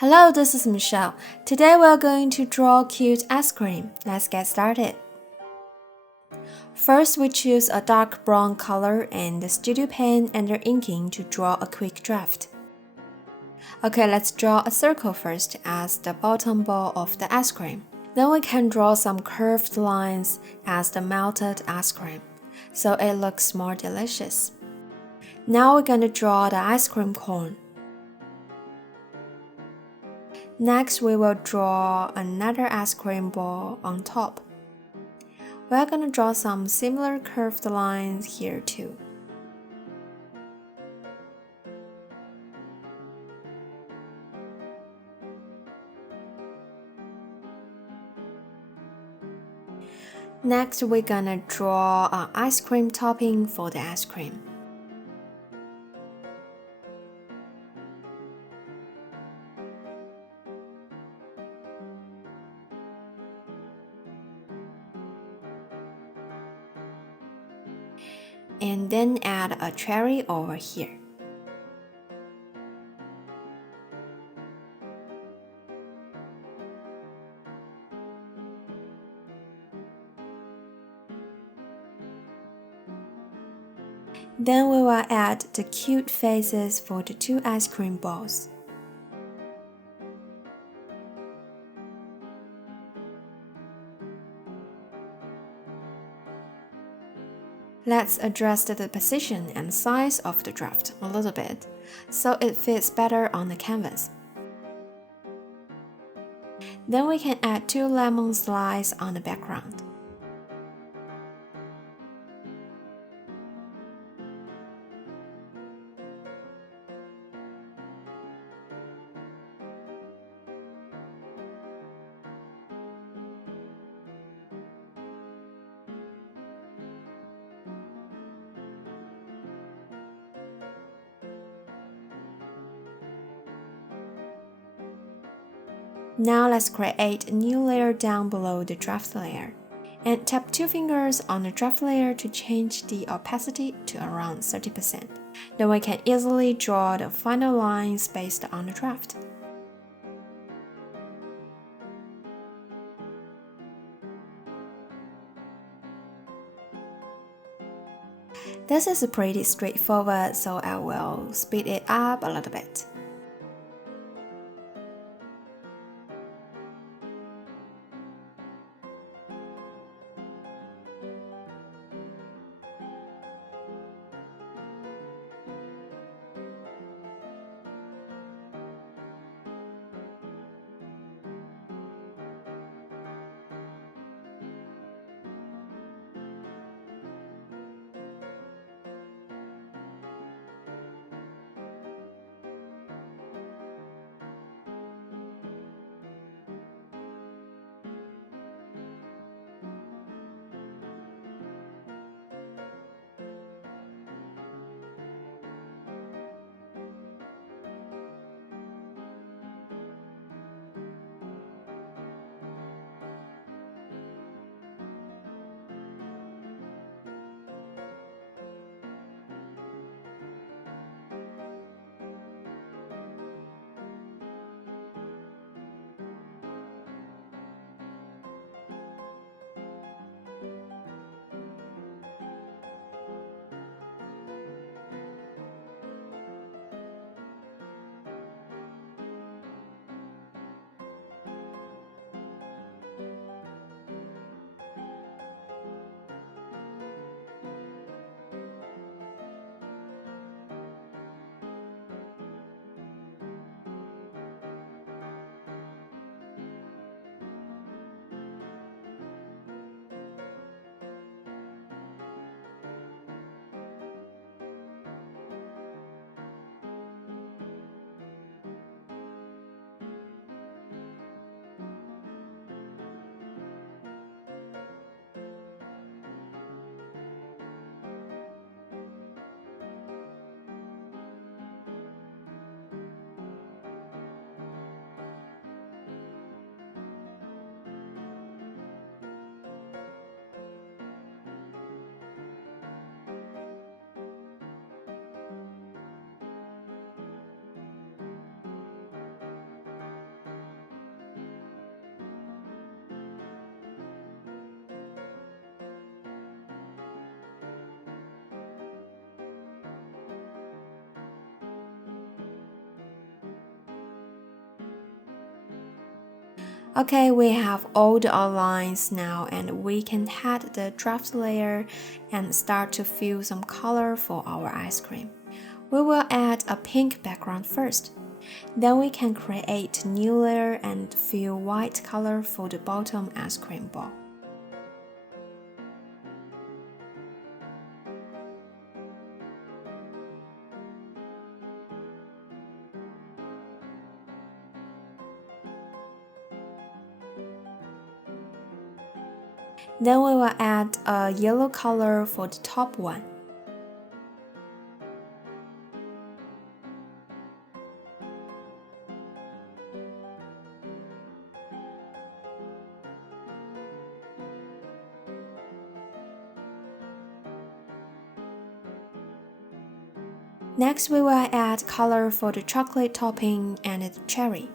Hello, this is Michelle. Today we are going to draw cute ice cream. Let's get started. First, we choose a dark brown color and the studio pen and the inking to draw a quick draft. Okay, let's draw a circle first as the bottom ball of the ice cream. Then we can draw some curved lines as the melted ice cream, so it looks more delicious. Now we're going to draw the ice cream cone. Next, we will draw another ice cream ball on top. We're going to draw some similar curved lines here too. Next, we're gonna draw an ice cream topping for the ice cream. And then add a cherry over here. Then we will add the cute faces for the two ice cream balls. Let's adjust the position and size of the draft a little bit, so it fits better on the canvas. Then we can add 2 lemon slices on the background. Now let's create a new layer down below the draft layer. And tap 2 fingers on the draft layer to change the opacity to around 30%. Then we can easily draw the final lines based on the draft. This is pretty straightforward, so I will speed it up a little bit. Okay, we have all the outlines now, and we can add the draft layer and start to fill some color for our ice cream. We will add a pink background first. Then we can create a new layer and fill white color for the bottom ice cream ball. Then we will add a yellow color for the top one. Next, we will add color for the chocolate topping and the cherry.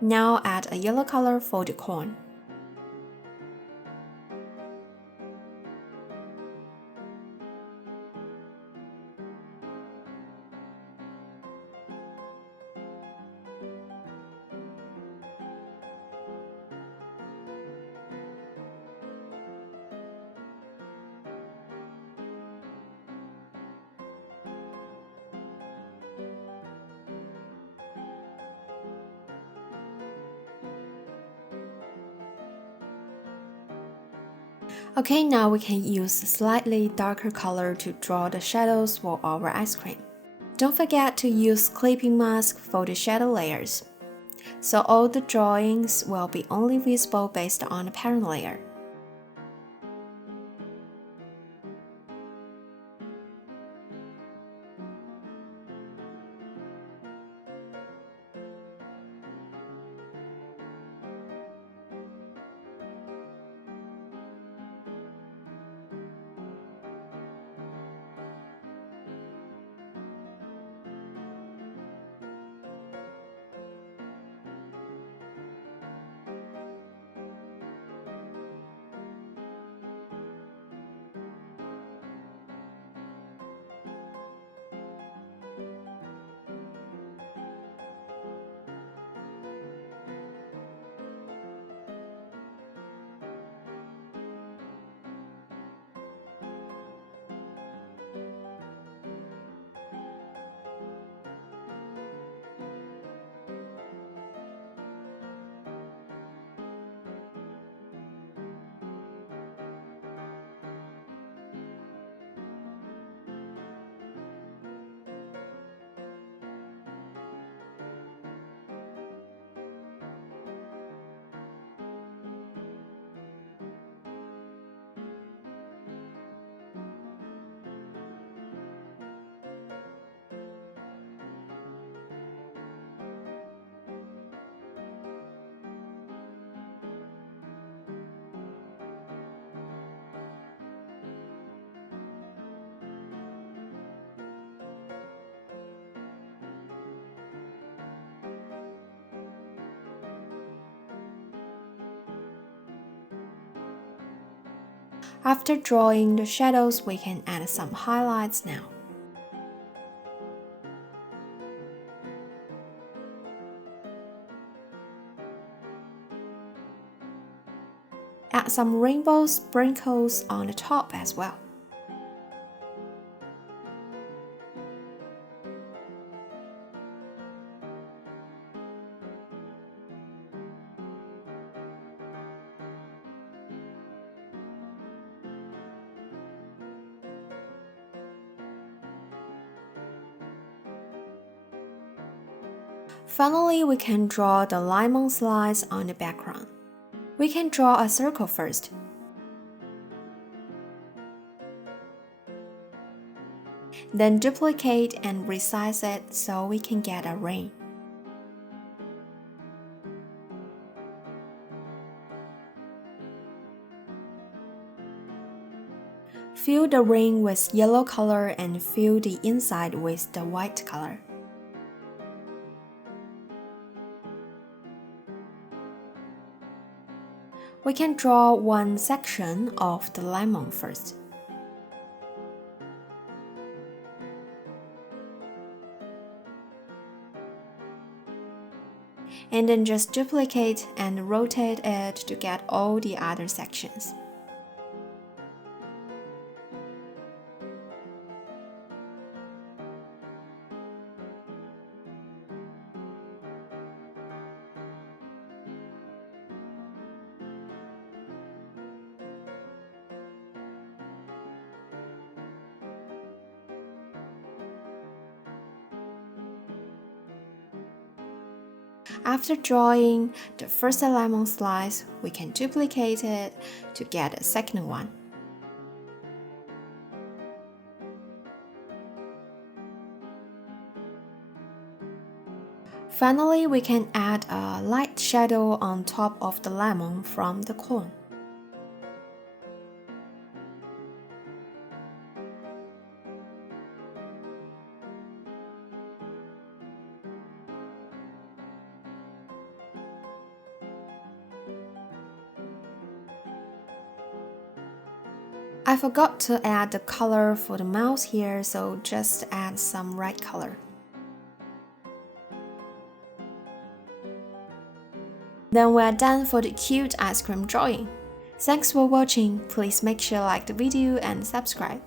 Now add a yellow color for the corn. Okay, now we can use a slightly darker color to draw the shadows for our ice cream. Don't forget to use clipping mask for the shadow layers, so all the drawings will be only visible based on the parent layer. After drawing the shadows, we can add some highlights now. Add some rainbow sprinkles on the top as well. Finally, we can draw the lemon slice on the background. We can draw a circle first. Then duplicate and resize it so we can get a ring. Fill the ring with yellow color and fill the inside with the white color. We can draw one section of the lemon first. And then just duplicate and rotate it to get all the other sections. After drawing the first lemon slice, we can duplicate it to get a second one. Finally, we can add a light shadow on top of the lemon from the cone. I forgot to add the color for the mouth here, so just add some red color. Then we're done for the cute ice cream drawing. Thanks for watching. Please make sure to like the video and subscribe.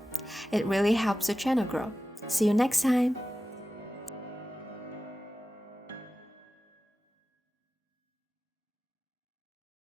It really helps the channel grow. See you next time.